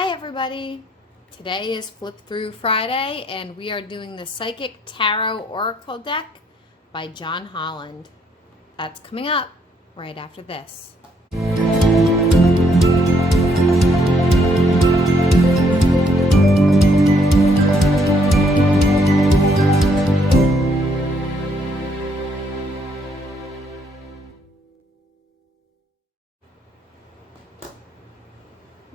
Hi everybody! Today is Flip Through Friday and we are doing the Psychic Tarot Oracle deck by John Holland. That's coming up right after this.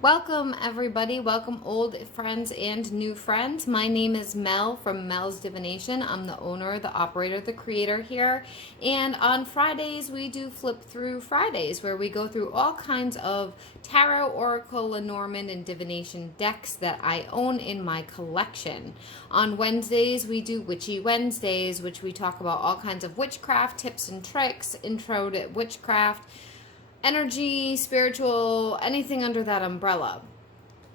Welcome everybody, welcome old friends and new friends. My name is Mel from Melsdivination. I'm the owner, the operator, the creator here. And on Fridays we do Flip Through Fridays where we go through all kinds of tarot, oracle, Lenormand, and divination decks that I own in my collection. On Wednesdays we do Witchy Wednesdays, which we talk about all kinds of witchcraft, tips and tricks, intro to witchcraft, energy, spiritual, anything under that umbrella.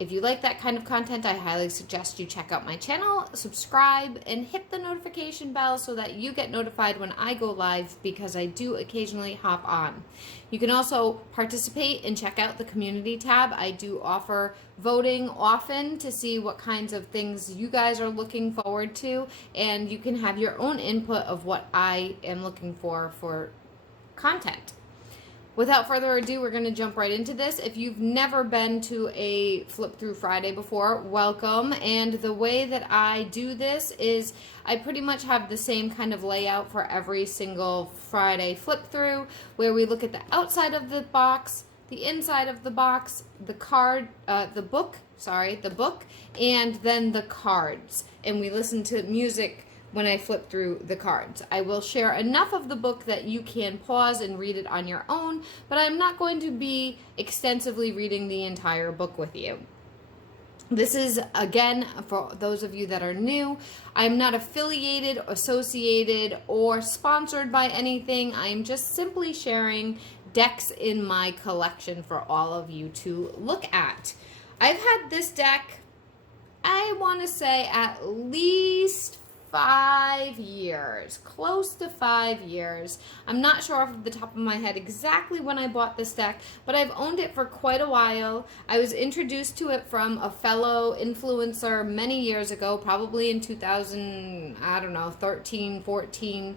If you like that kind of content, I highly suggest you check out my channel, subscribe, and hit the notification bell so that you get notified when I go live, because I do occasionally hop on. You can also participate and check out the community tab. I do offer voting often to see what kinds of things you guys are looking forward to, and you can have your own input of what I am looking for content. Without further ado, we're going to jump right into this. If you've never been to a Flip Through Friday before, welcome. And the way that I do this is I pretty much have the same kind of layout for every single Friday flip through, where we look at the outside of the box, the inside of the box, the book, and then the cards. And we listen to music when I flip through the cards. I will share enough of the book that you can pause and read it on your own, but I'm not going to be extensively reading the entire book with you. This is, again, for those of you that are new, I'm not affiliated, associated, or sponsored by anything. I'm just simply sharing decks in my collection for all of you to look at. I've had this deck, I want to say, at least 5 years, close to 5 years. I'm not sure off the top of my head exactly when I bought this deck, but I've owned it for quite a while. I was introduced to it from a fellow influencer many years ago, probably in 2000, I don't know, 13, 14,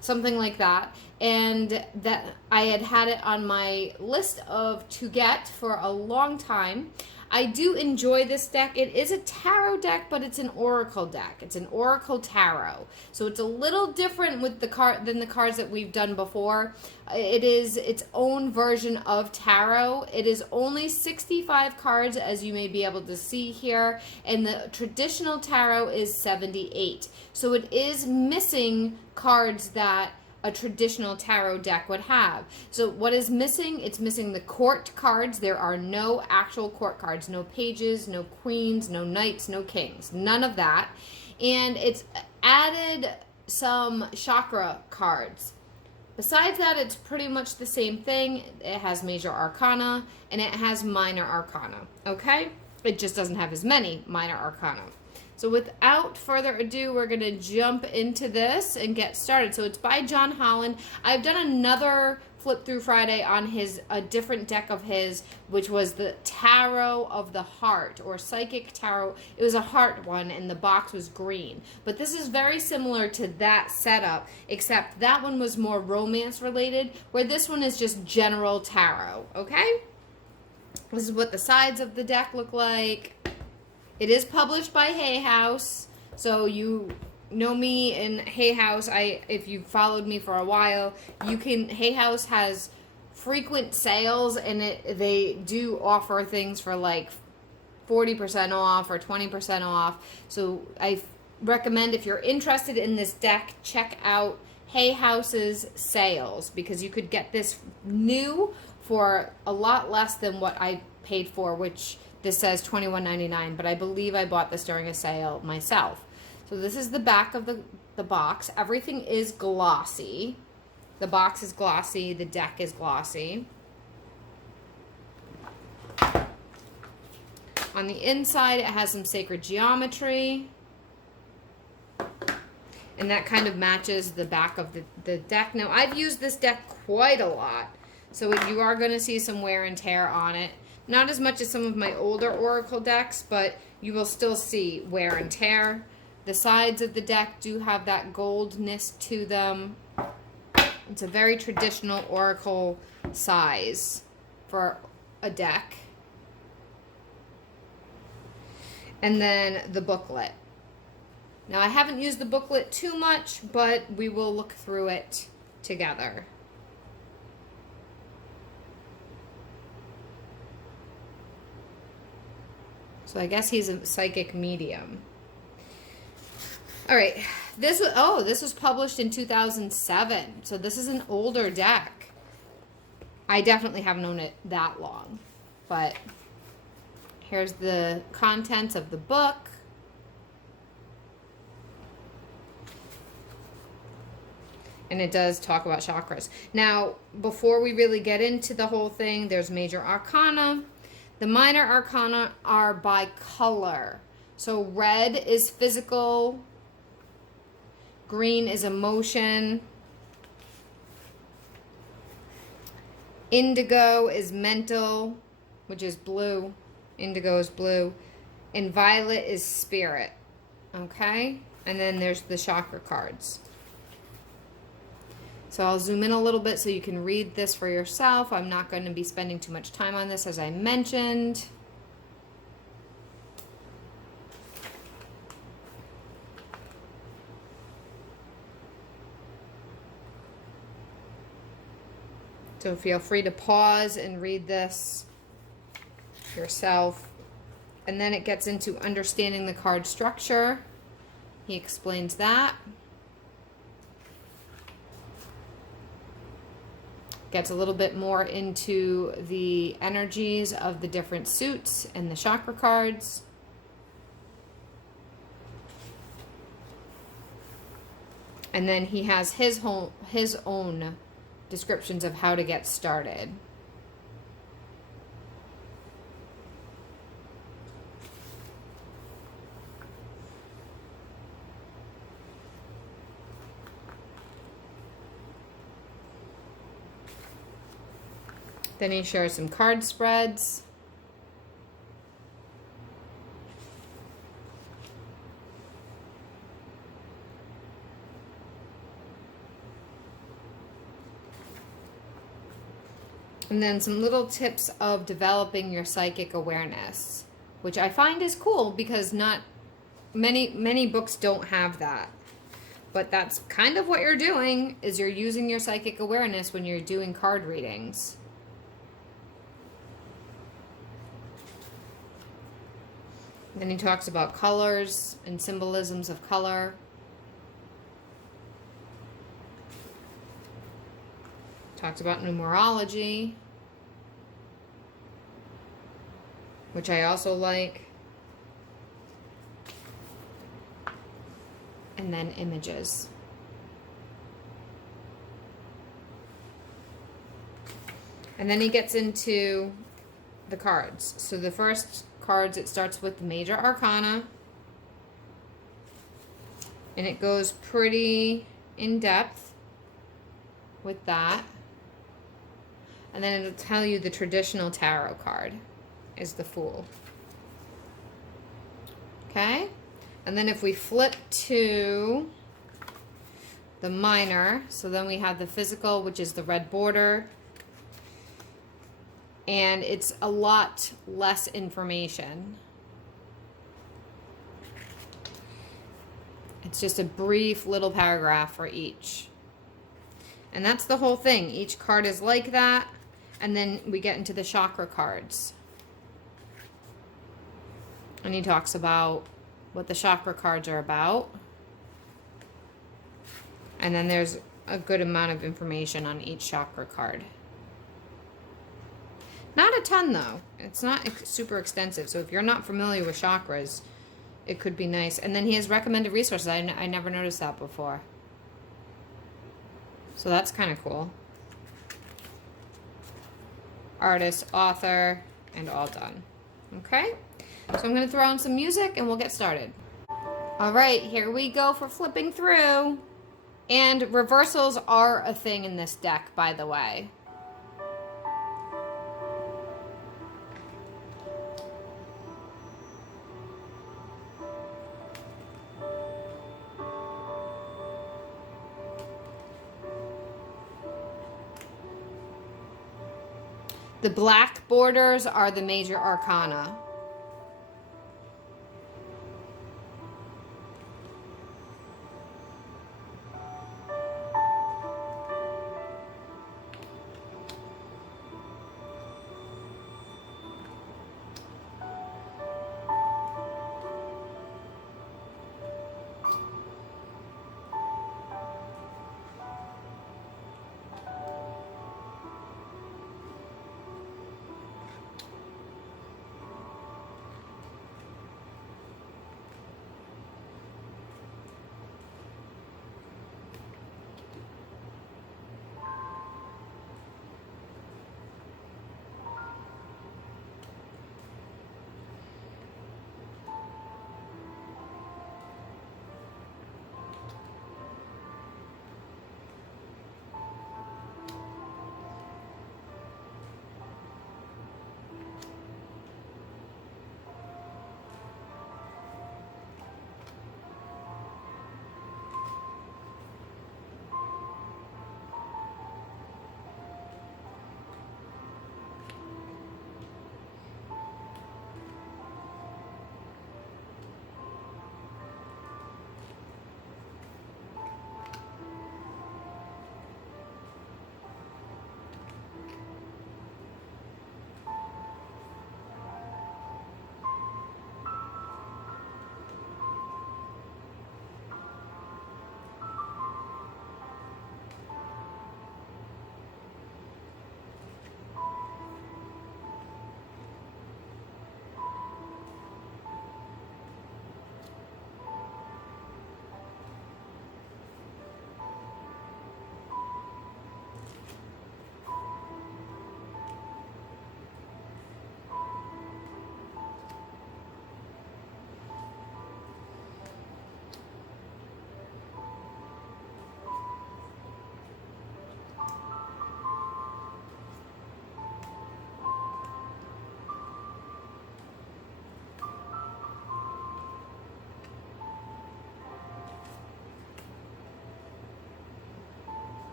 something like that. And that I had it on my list to get for a long time. I do enjoy this deck. It is a tarot deck, but it's an oracle deck. It's an oracle tarot. So it's a little different with than the cards that we've done before. It is its own version of tarot. It is only 65 cards, as you may be able to see here, and the traditional tarot is 78. So it is missing cards that a traditional tarot deck would have. So what is missing? It's missing the court cards. There are no actual court cards, no pages, no queens, no knights, no kings, none of that. And it's added some chakra cards. Besides that, it's pretty much the same thing. It has major arcana and it has minor arcana, okay? It just doesn't have as many minor arcana. So without further ado, we're going to jump into this and get started. So it's by John Holland. I've done another Flip Through Friday on a different deck of his, which was the Tarot of the Heart, or Psychic Tarot. It was a heart one, and the box was green. But this is very similar to that setup, except that one was more romance related, where this one is just general tarot, okay? This is what the sides of the deck look like. It is published by Hay House, so you know me in Hay House. If you've followed me for a while, Hay House has frequent sales, and they do offer things for like 40% off or 20% off. So I recommend, if you're interested in this deck, check out Hay House's sales, because you could get this new for a lot less than what I paid for, which this says $21.99, but I believe I bought this during a sale myself. So this is the back of the box. Everything is glossy. The box is glossy. The deck is glossy. On the inside, it has some sacred geometry. And that kind of matches the back of the deck. Now, I've used this deck quite a lot. So you are going to see some wear and tear on it. Not as much as some of my older Oracle decks, but you will still see wear and tear. The sides of the deck do have that goldness to them. It's a very traditional Oracle size for a deck. And then the booklet. Now, I haven't used the booklet too much, but we will look through it together. So I guess he's a psychic medium. All right, this was published in 2007, so this is an older deck. I definitely haven't owned it that long, but here's the contents of the book. And it does talk about chakras. Now, before we really get into the whole thing, there's major arcana. The minor arcana are by color. So red is physical, green is emotion, indigo is mental, which is blue. Indigo is blue. And violet is spirit. Okay? And then there's the chakra cards. So I'll zoom in a little bit so you can read this for yourself. I'm not going to be spending too much time on this, as I mentioned. So feel free to pause and read this yourself. And then it gets into understanding the card structure. He explains that. Gets a little bit more into the energies of the different suits and the chakra cards. And then he has his own descriptions of how to get started. Then he shares some card spreads. And then some little tips of developing your psychic awareness, which I find is cool because not many books don't have that. But that's kind of what you're doing, is you're using your psychic awareness when you're doing card readings. Then he talks about colors and symbolisms of color. Talks about numerology, which I also like. And then images. And then he gets into the cards. So the first cards, it starts with the major arcana, and it goes pretty in depth with that. And then it'll tell you the traditional tarot card is the Fool. Okay? And then if we flip to the minor, so then we have the physical, which is the red border. And it's a lot less information. It's just a brief little paragraph for each. And that's the whole thing. Each card is like that. And then we get into the chakra cards. And he talks about what the chakra cards are about. And then there's a good amount of information on each chakra card. Not a ton, though. It's not super extensive. So if you're not familiar with chakras, it could be nice. And then he has recommended resources. I never noticed that before. So that's kind of cool. Artist, author, and all done. Okay? So I'm going to throw on some music and we'll get started. All right, here we go for flipping through. And reversals are a thing in this deck, by the way. The black borders are the major arcana.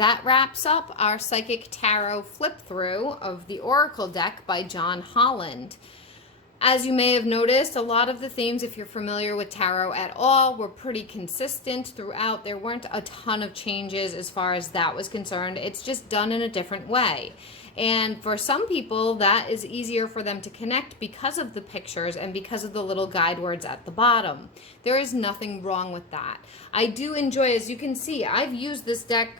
That wraps up our Psychic Tarot flip through of the Oracle deck by John Holland. As you may have noticed, a lot of the themes, if you're familiar with tarot at all, were pretty consistent throughout. There weren't a ton of changes as far as that was concerned. It's just done in a different way. And for some people, that is easier for them to connect because of the pictures and because of the little guide words at the bottom. There is nothing wrong with that. I do enjoy, as you can see, I've used this deck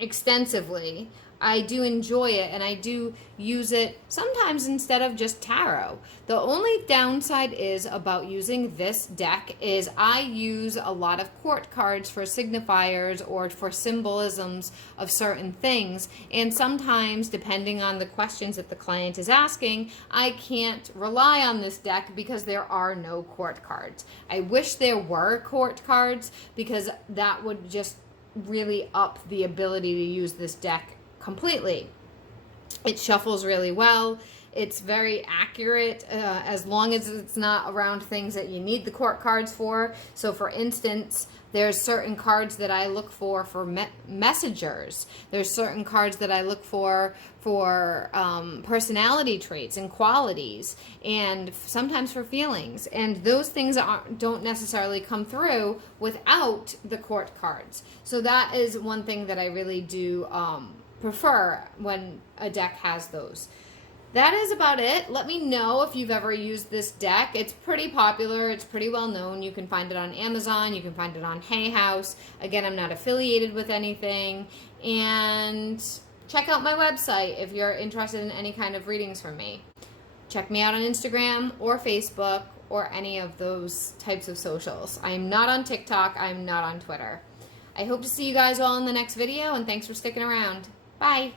extensively. I do enjoy it, and I do use it sometimes instead of just tarot. The only downside is about using this deck is I use a lot of court cards for signifiers or for symbolisms of certain things, and sometimes, depending on the questions that the client is asking, I can't rely on this deck because there are no court cards. I wish there were court cards because that would just really up the ability to use this deck completely. It shuffles really well. It's very accurate as long as it's not around things that you need the court cards for. So for instance, there's certain cards that I look for messengers. There's certain cards that I look for personality traits and qualities, and sometimes for feelings. And those things don't necessarily come through without the court cards. So that is one thing that I really do prefer when a deck has those. That is about it. Let me know if you've ever used this deck. It's pretty popular. It's pretty well known. You can find it on Amazon. You can find it on Hay House. Again, I'm not affiliated with anything. And check out my website if you're interested in any kind of readings from me. Check me out on Instagram or Facebook or any of those types of socials. I am not on TikTok. I am not on Twitter. I hope to see you guys all in the next video, and thanks for sticking around. Bye.